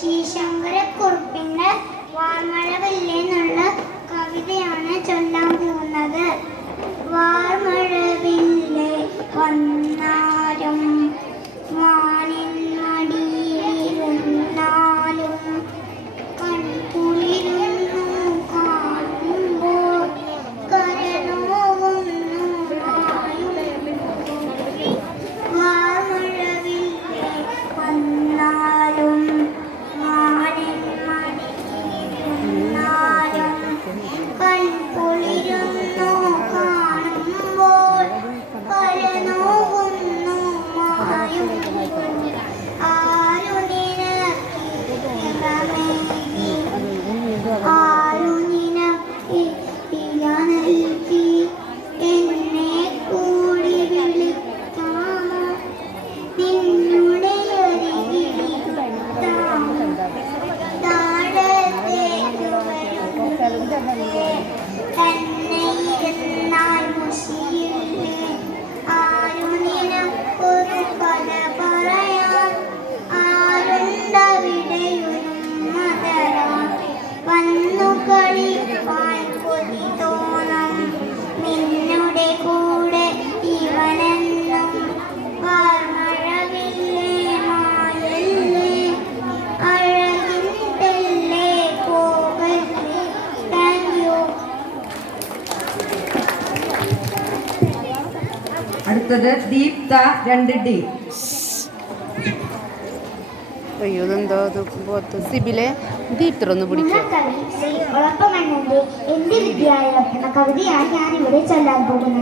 G ശങ്കരക്കുറുപ്പിന്റെ വാർമഴവില്ല് എന്നുള്ള കവിതയാണ് ചൊല്ലാൻ പോകുന്നത്. വാർമഴവില്ല് വന്നാലും വാനിൻ മടിയിലിരുന്നാലും കൺകുളിരുന്നു കാണുമ്പോൾ കരനോവുന്നു വാർമഴവില്ല് വന്നാലും വാനിൻ മടിയിലിരുന്നാലും കൺകുളിരുന്നു കാണുമ്പോൾ കരനോവുന്നു മായും ആരു നിനക്കി ആരു നിനക്കി ഇല നൽകി എന്നെ കൂടി വിളിക്കാമോ നിന്നുടെ അരികിലിരുത്താമോ താഴത്തേക്ക് വരുന്നേ തന്നെ ഇരുന്നാൽ മുഷിയില്ലേ ആരു നിനക്കൊരു കഥ പറയാൻ ആരുണ്ടവിടെയൊരുമ്മതരാൻ വന്നു കളിപ്പാൻ കൊതി തോന്നും നിന്നുടെ കൂടെ ഇവനെന്നും വാർമഴവില്ലേ മായല്ലേ അഴകിൻ്റെല്ലേ പോകല്ലേ. Thank you. അടുത്തത് ദീപ്ത 2D. അയ്യോ ഇതെന്തോ സിബിലെ ദീപ്തറൊന്ന് പിടിക്കും. മഹാകവി ശ്രീ ഒളപ്പമണ്ണന്റെ എന്റെ വിദ്യാലയം എന്ന കവിതയാണ് ഞാൻ ഇവിടെ ചൊല്ലാൻ പോകുന്നത്.